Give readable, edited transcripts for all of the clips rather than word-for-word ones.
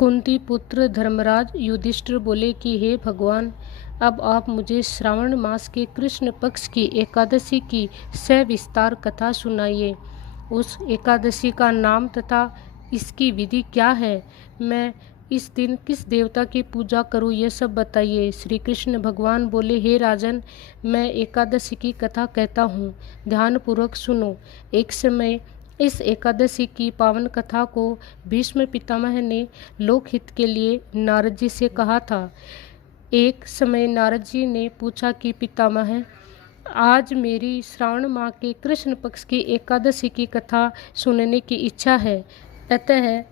कुंती पुत्र धर्मराज युधिष्ठिर बोले कि हे भगवान, अब आप मुझे श्रावण मास के कृष्ण पक्ष की एकादशी की सविस्तार कथा सुनाइए। उस एकादशी का नाम तथा इसकी विधि क्या है? मैं इस दिन किस देवता की पूजा करूं, यह सब बताइए। श्री कृष्ण भगवान बोले, हे राजन, मैं एकादशी की कथा कहता हूँ, ध्यानपूर्वक सुनो। एक समय इस एकादशी की पावन कथा को भीष्म पितामह ने लोकहित के लिए नारद जी से कहा था। एक समय नारद जी ने पूछा कि पितामह, आज मेरी श्रावण माह के कृष्ण पक्ष की एकादशी की कथा सुनने की इच्छा है, अतः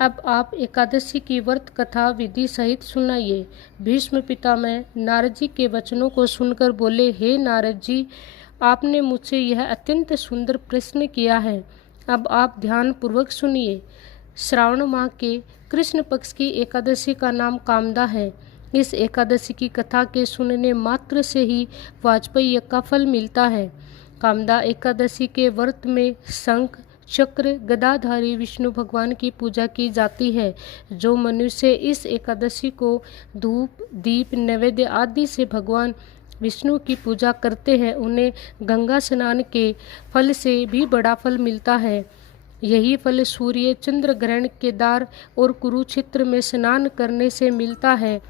अब आप एकादशी की व्रत कथा विधि सहित सुनाइए। भीष्म पितामह नारद जी के वचनों को सुनकर बोले, हे नारद जी, आपने मुझसे यह अत्यंत सुंदर प्रश्न किया है, अब आप ध्यान पूर्वक सुनिए। श्रावण माह के कृष्ण पक्ष की एकादशी का नाम कामदा है। इस एकादशी की कथा के सुनने मात्र से ही वाजपेयी यज्ञ का फल मिलता है। कामदा एकादशी के व्रत में शंख चक्र गदाधारी विष्णु भगवान की पूजा की जाती है। जो मनुष्य इस एकादशी को धूप दीप नैवेद्य आदि से भगवान विष्णु की पूजा करते हैं, उन्हें गंगा स्नान के फल से भी बड़ा फल मिलता है। यही फल सूर्य चंद्र ग्रहण केदार और कुरुक्षेत्र में स्नान करने से मिलता है।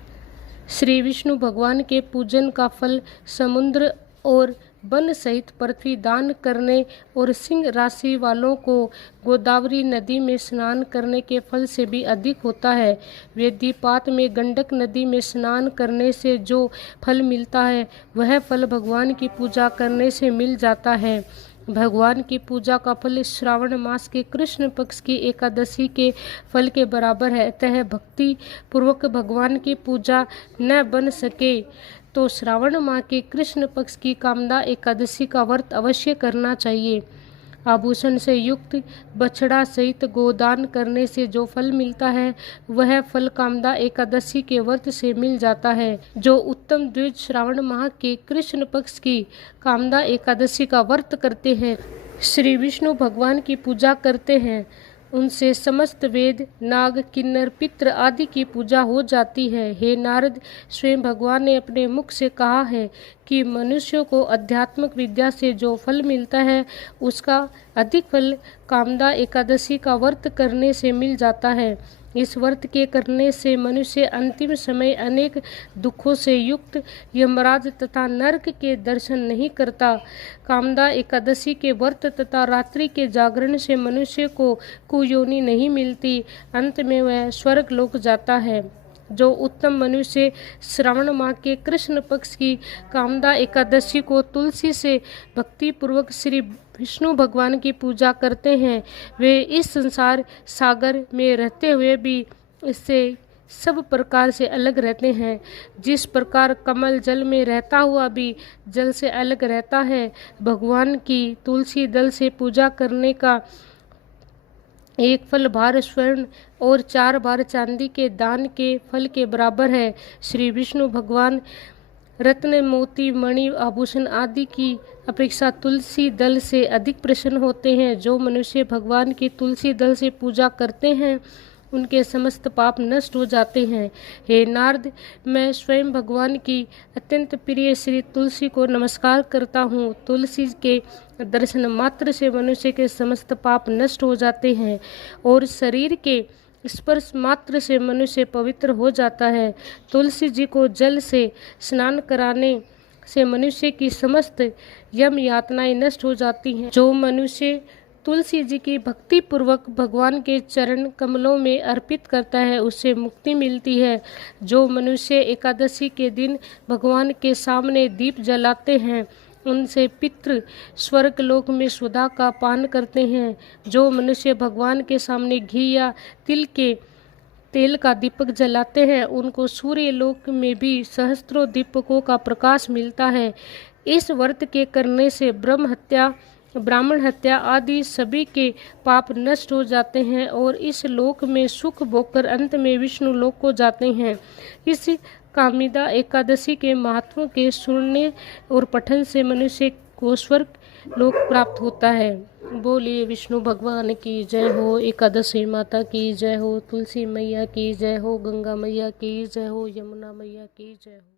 श्री विष्णु भगवान के पूजन का फल समुद्र और वन सहित पृथ्वी दान करने और सिंह राशि वालों को गोदावरी नदी में स्नान करने के फल से भी अधिक होता है। वेदीपात में गंडक नदी में स्नान करने से जो फल मिलता है, वह फल भगवान की पूजा करने से मिल जाता है। भगवान की पूजा का फल श्रावण मास के कृष्ण पक्ष की एकादशी के फल के बराबर है। अतः भक्ति पूर्वक भगवान की पूजा न बन सके तो श्रावण माह के कृष्ण पक्ष की कामदा एकादशी का व्रत अवश्य करना चाहिए। आभूषण से युक्त बछड़ा सहित गोदान करने से जो फल मिलता है, वह फल कामदा एकादशी के व्रत से मिल जाता है। जो उत्तम द्विज श्रावण माह के कृष्ण पक्ष की कामदा एकादशी का व्रत करते हैं, श्री विष्णु भगवान की पूजा करते हैं, उनसे समस्त वेद नाग किन्नर पितृ आदि की पूजा हो जाती है। हे नारद, स्वयं भगवान ने अपने मुख से कहा है कि मनुष्यों को आध्यात्मिक विद्या से जो फल मिलता है, उसका अधिक फल कामदा एकादशी का व्रत करने से मिल जाता है। इस व्रत के करने से मनुष्य अंतिम समय अनेक दुखों से युक्त यमराज तथा नरक के दर्शन नहीं करता। कामदा एकादशी के व्रत तथा रात्रि के जागरण से मनुष्य को कुयोनि नहीं मिलती, अंत में वह स्वर्ग लोक जाता है। जो उत्तम मनुष्य श्रावण माह के कृष्ण पक्ष की कामदा एकादशी को तुलसी से भक्ति पूर्वक श्री विष्णु भगवान की पूजा करते हैं, वे इस संसार सागर में रहते हुए भी इससे सब प्रकार से अलग रहते हैं। जिस प्रकार कमल जल में रहता हुआ भी जल से अलग रहता है, भगवान की तुलसी दल से पूजा करने का एक फल भार स्वर्ण और 4 बार चांदी के दान के फल के बराबर है। श्री विष्णु भगवान रत्न मोती मणि आभूषण आदि की अपेक्षा तुलसी दल से अधिक प्रसन्न होते हैं। जो मनुष्य भगवान की तुलसी दल से पूजा करते हैं, उनके समस्त पाप नष्ट हो जाते हैं। हे नारद, मैं स्वयं भगवान की अत्यंत प्रिय श्री तुलसी को नमस्कार करता हूँ। तुलसी के दर्शन मात्र से मनुष्य के समस्त पाप नष्ट हो जाते हैं और शरीर के स्पर्श मात्र से मनुष्य पवित्र हो जाता है। तुलसी जी को जल से स्नान कराने से मनुष्य की समस्त यम यातनाएं नष्ट हो जाती हैं। जो मनुष्य तुलसी जी की भक्ति पूर्वक भगवान के चरण कमलों में अर्पित करता है, उससे मुक्ति मिलती है। जो मनुष्य एकादशी के दिन भगवान के सामने दीप जलाते हैं, उनसे पितृ स्वर्ग लोक में सुधा का पान करते हैं। जो मनुष्य भगवान के सामने घी या तिल के तेल का दीपक जलाते हैं, उनको सूर्य लोक में भी सहस्त्रों दीपकों का प्रकाश मिलता है। इस व्रत के करने से ब्राह्मण हत्या आदि सभी के पाप नष्ट हो जाते हैं और इस लोक में सुख भोगकर अंत में विष्णु लोक को जाते हैं। इस कामिदा एकादशी के महत्व के सुनने और पठन से मनुष्य को स्वर्ग लोक प्राप्त होता है। बोलिए विष्णु भगवान की जय हो, एकादशी माता की जय हो, तुलसी मैया की जय हो, गंगा मैया की जय हो, यमुना मैया की जय हो।